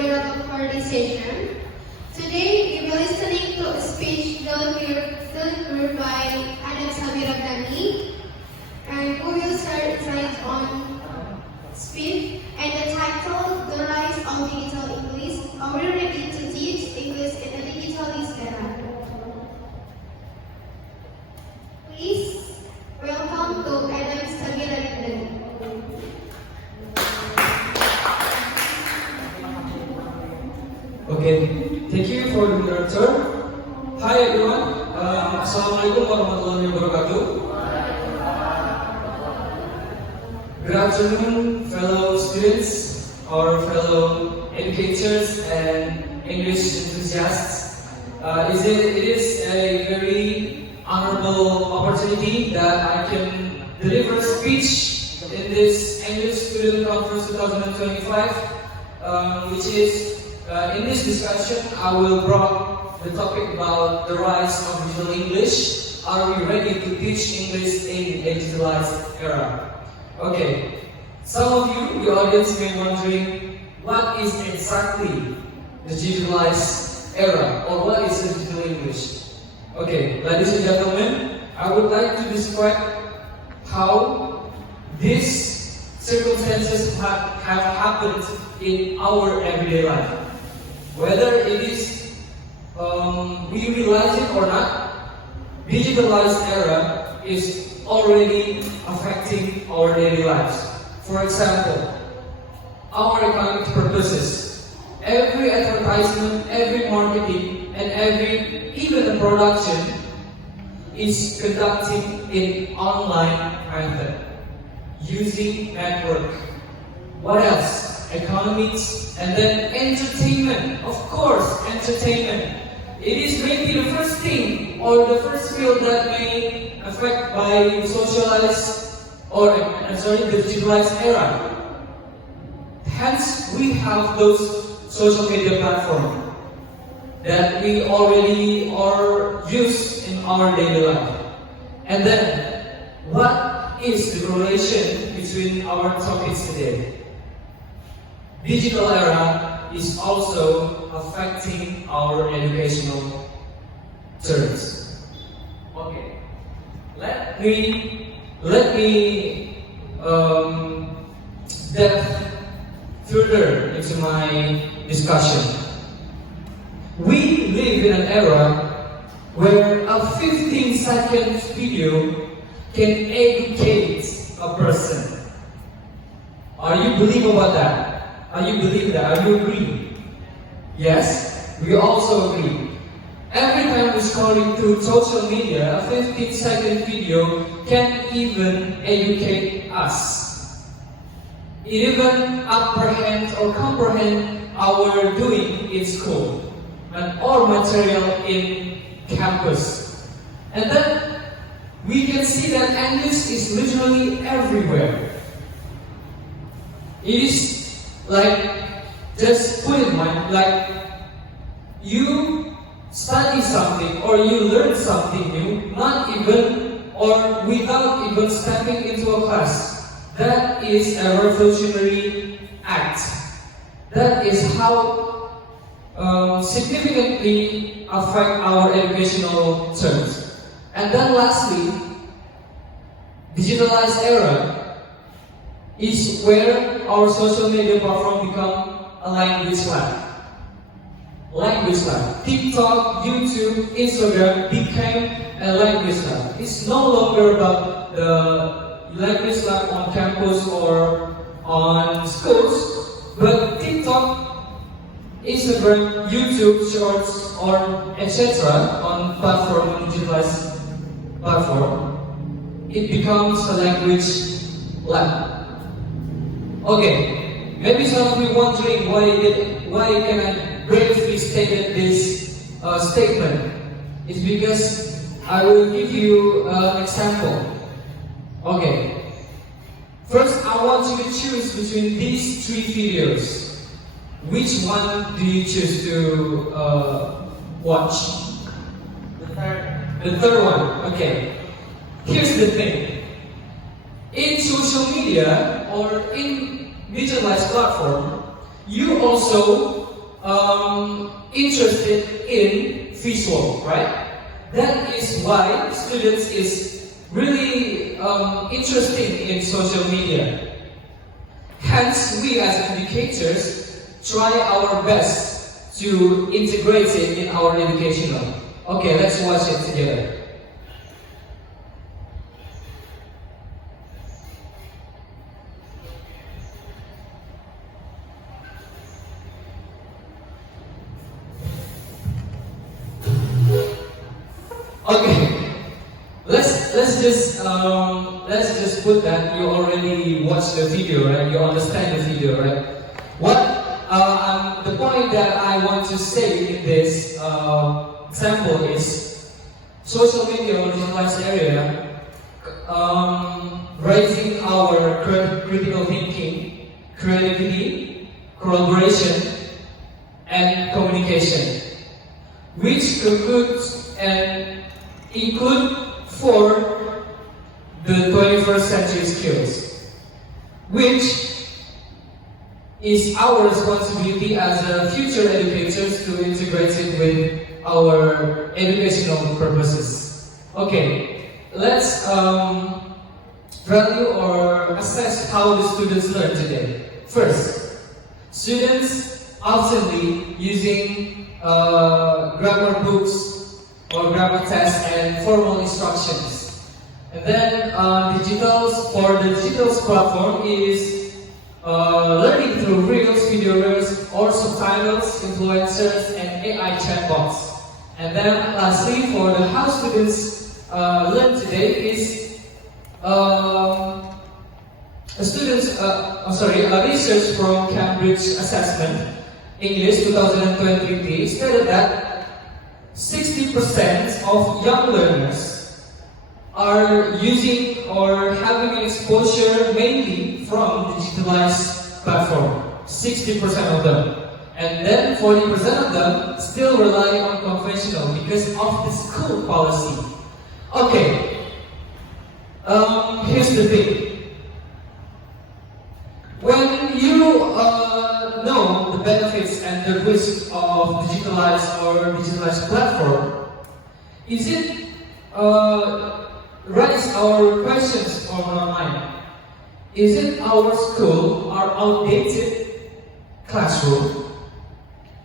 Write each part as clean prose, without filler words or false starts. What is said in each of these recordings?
moderator for this session. Today, we will be listening to a speech delivered by Shabir Ramdhani, and who will share insights on speech and the title, The Rise of Digital English. Are we ready to teach English in a digitalized era? Please welcome to Shabir Ramdhani. Okay, thank you for the moderator. Hi everyone, Assalamualaikum warahmatullahi wabarakatuh. Good afternoon, fellow students, or fellow educators and English enthusiasts. It is a very honorable opportunity that I can deliver a speech in this English Student Conference 2025, which is in this discussion, I will bring the topic about the rise of digital English. Are we ready to teach English in a digitalized era? Okay, some of you, the audience, may be wondering, what is exactly the digitalized era, or what is the digital English? Okay, ladies and gentlemen, I would like to describe how these circumstances have happened in our everyday life. Whether it is we realize it or not, digitalized era is already affecting our daily lives. For example, our economic purposes. Every advertisement, every marketing, and even a production is conducting in online method using network. What else? Economics, and then entertainment. Of course, entertainment. It is maybe the first thing or the first field that may affect by the digitalized era. Hence, we have those social media platforms that we already are used in our daily life. And then, what is the relation between our topics today? Digital era is also affecting our educational terms. Okay, let me delve further into my discussion. We live in an era where a 15-second video can educate a person. Are you believe about that? Are you believe that? Are you agree? Yes, we also agree. Every time we're scrolling through social media, a 15-second video can even educate us. It even apprehend or comprehend our doing in school and our material in campus. And then we can see that English is literally everywhere. It is like, just put in mind, like you study something or you learn something new, not even or without even stepping into a class. That is a revolutionary act. That is how significantly affect our educational terms. And then lastly, digitalized era is where our social media platform become a language lab. Language lab. TikTok, YouTube, Instagram became a language lab. It's no longer about the language lab on campus or on schools, but TikTok, Instagram, YouTube, Shorts, or etc. on platform, digitalized platform, it becomes a language lab. Okay, maybe some of you wondering why can I briefly state this statement. It's because I will give you an example. Okay, first I want you to choose between these three videos. Which one do you choose to watch? The third one, okay. Here's the thing. In social media or in digitalized platform, you also interested in visual, right? That is why students is really interested in social media. Hence, we as educators try our best to integrate it in our educational. Okay, let's watch it together. Okay, let's just put that you already watched the video, right? You understand the video, right? The point that I want to say in this example is social media or digitalized area raising our critical thinking, creativity, collaboration, and communication, which concludes and include for the 21st century skills, which is our responsibility as future educators to integrate it with our educational purposes. Okay, let's value or assess how the students learn today. First, students oftenly using grammar books or grammar tests and formal instructions. And then for the digitals platform is learning through reels, video reels, or subtitles, influencers, and AI chatbots. And then lastly, for the how students learn today is research from Cambridge Assessment English 2023 stated that 60% of young learners are using or having an exposure mainly from digitalized platform. 60% of them. And then 40% of them still rely on conventional because of the school policy. Okay, here's the thing. When you know the benefits and the risks of digitalized platform, is it raise our questions on our mind? Is it our school, our outdated classroom?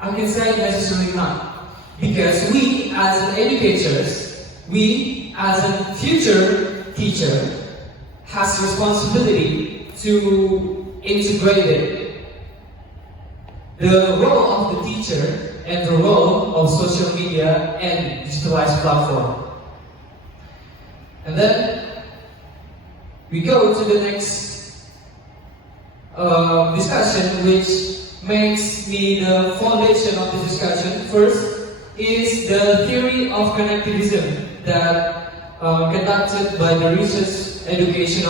I can say necessarily not, because we as an educators, we as a future teacher, has responsibility to integrate it. The role of the teacher and the role of social media and digitalized platform. And then we go to the next discussion, which makes me the foundation of the discussion. First is the theory of connectivism that conducted by the education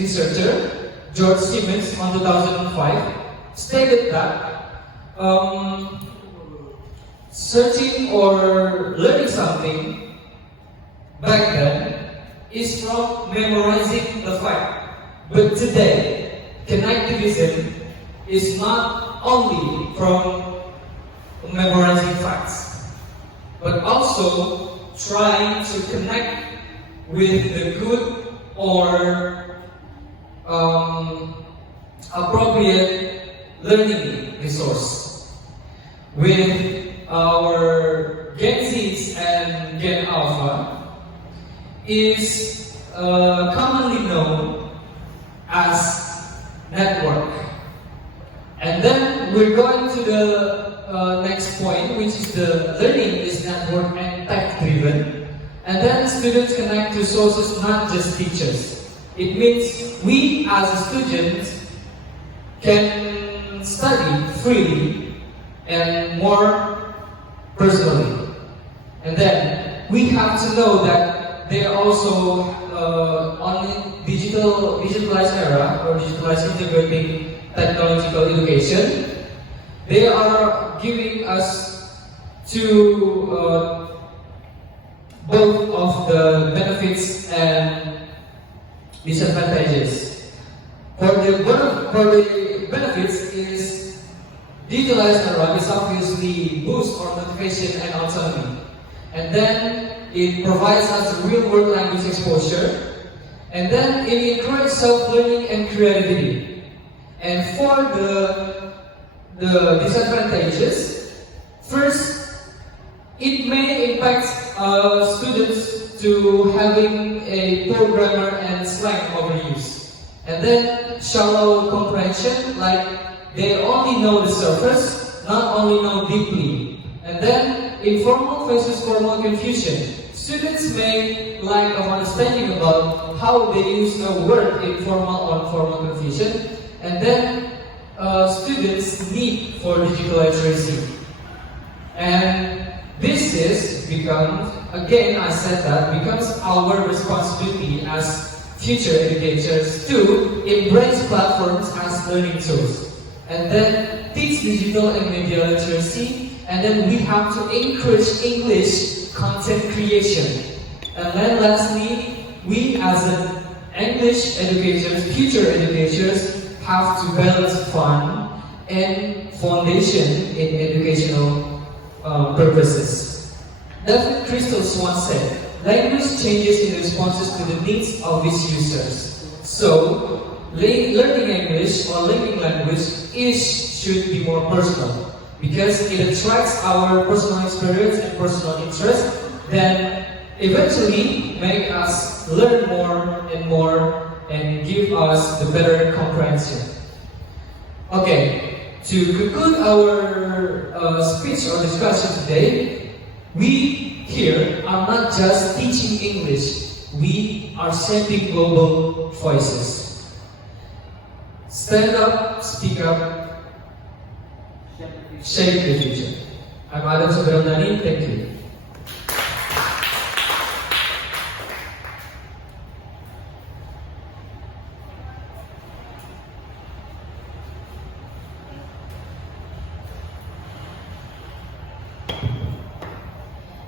researcher George Simmons on 2005 stated that searching or learning something back then is from memorizing the fact. But today, connectivism is not only from memorizing facts, but also trying to connect with the good or appropriate learning resource. With our Gen Zs and Gen Alpha is commonly known as network. And then we're going to the next point, which is the learning is network and tech-driven. And then students connect to sources, not just teachers. It means we as students can study freely and more personally. And then we have to know that they are also on digitalized era or digitalized integrating technological education. They are giving us to both of the benefits and disadvantages. For the benefits is digitalized era is obviously boost our motivation and autonomy. And then it provides us real-world language exposure. And then it encourages self-learning and creativity. And for the disadvantages, first, it may impact students to having a poor grammar and slang overuse. And then shallow comprehension, like they only know the surface, not only know deeply. And then informal faces formal confusion. Students may lack of understanding about how they use a word in formal or informal confusion. And then students need for digital literacy. And this is becomes, again I said that, becomes our responsibility as future educators to embrace platforms as learning tools. And then teach digital and media literacy. And then we have to encourage English content creation. And then lastly, we as an English educators, future educators, have to balance fun and foundation in educational purposes. David Christos once said, language changes in responses to the needs of its users. So, learning English or learning language should be more personal, because it attracts our personal experience and personal interest, then eventually make us learn more and give us the better comprehension. Okay, to conclude our speech or discussion today, we here are not just teaching English, we are shaping global voices. Stand up, speak up, shape the future. I'm Ramdhani, thank you.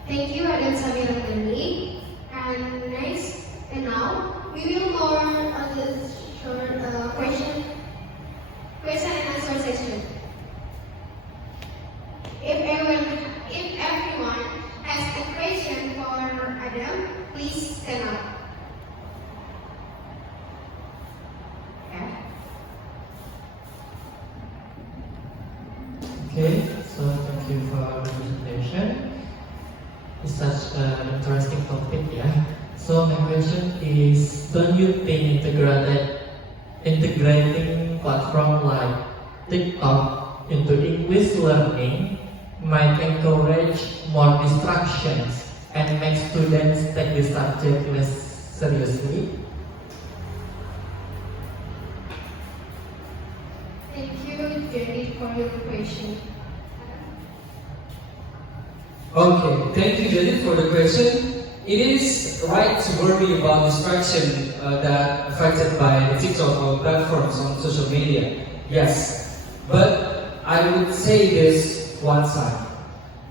Thank you, Shabir. And next, and now we will go on the short question and answer session. If everyone has a question for Adam, please stand up. Okay, so thank you for the presentation. It's such an interesting topic, yeah. So my question is, don't you think integrating platform like TikTok into English learning might encourage more distractions and make students take the subject less seriously? Thank you, Jerry, for your question. Okay, thank you, Jadid, for the question. It is right to worry about distraction that affected by the TikTok or platforms on social media. Yes, but I would say this one side,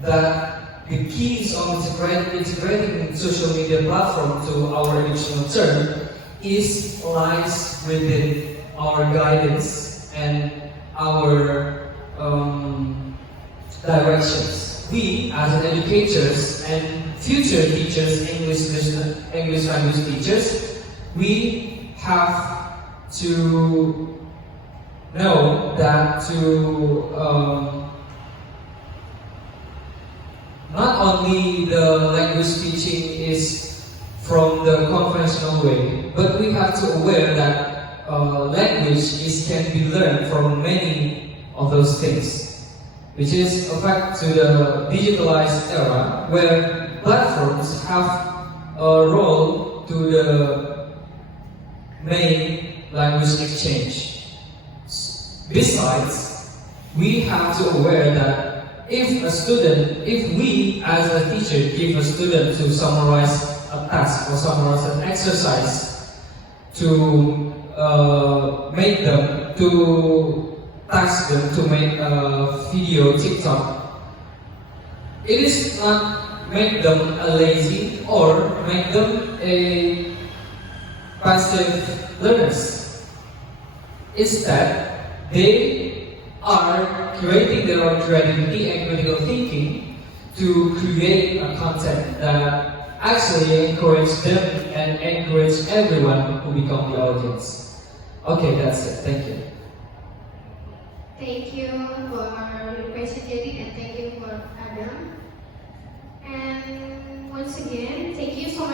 that the keys of integrating social media platform to our educational term lies within our guidance and our directions. We, as an educators and future teachers, English language teachers, we have to know that not only the language teaching is from the conventional way, but we have to aware that language can be learned from many of those things, which is a fact to the digitalized era, where platforms have a role to the main language exchange. Besides, we have to aware that if we as a teacher give a student to summarize a task or summarize an exercise to task them to make a video TikTok, it is not make them a lazy or make them a passive learners. is that they are creating their own creativity and critical thinking to create a content that actually encourage them and encourage everyone who become the audience. Okay, that's it. Thank you. Thank you for presenting and thank you for Adam. And once again, thank you so much